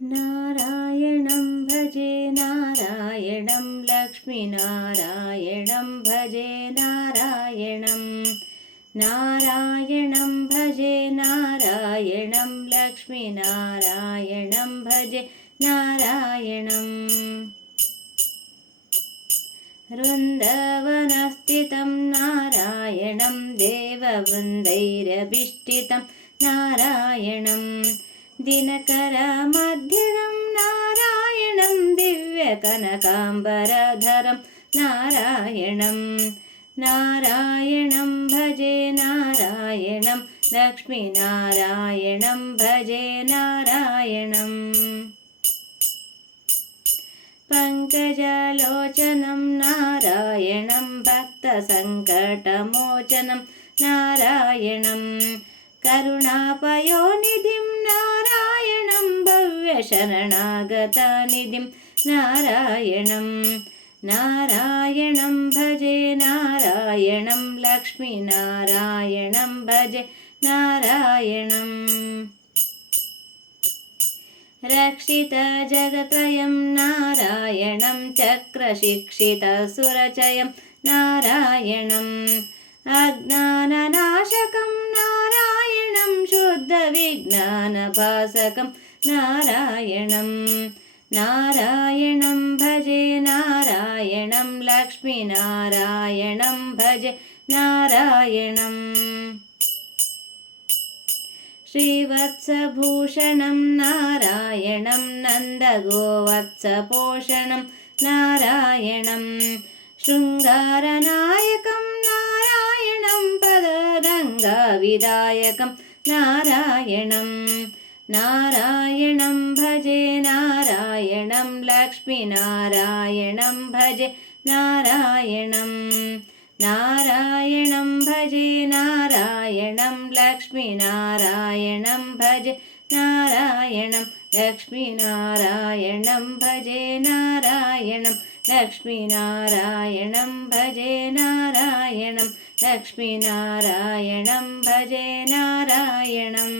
नारायणं भजे नारायणं लक्ष्मीनारायणं भजे नारायणं नारायणं भजे नारायणं लक्ष्मीनारायणं भजे नारायणं वृन्दवनस्थितं नारायणं देववृन्दैरभिष्टितं नारायणं दिनकरमध्यगं नारायणं दिव्यकनकाम्बरधरं नारायणं नारायणं भजे नारायणं लक्ष्मीनारायणं भजे नारायणं पङ्कजलोचनं नारायणं भक्तसङ्कटमोचनं नारायणं करुणापयोनिधिं नारायणं भव्यशरणागतनिधिं नारायणं नारायणं भजे नारायणं लक्ष्मीनारायणं भजे नारायणं रक्षितजगत्रयं नारायणं चक्रशिक्षितसुरचयं नारायणम् अज्ञाननाशकं नारायणं शुद्धविज्ञानभासकं नारायणं नारायणं भजे नारायणं लक्ष्मीनारायणं भजे नारायणं श्रीवत्सभूषणं नारायणं नन्दगोवत्सपोषणं नारायणं शृङ्गारनायकं नारायणं पदगङ्गाविदायकं नारायणं नारायणं भजे नारायणं लक्ष्मीनारायणं भजे नारायणं नारायणं भजे नारायणं लक्ष्मीनारायणं भजे नारायणं लक्ष्मीनारायणं भजे नारायणं लक्ष्मीनारायणं भजे नारायणं लक्ष्मीनारायणं भजे नारायणम्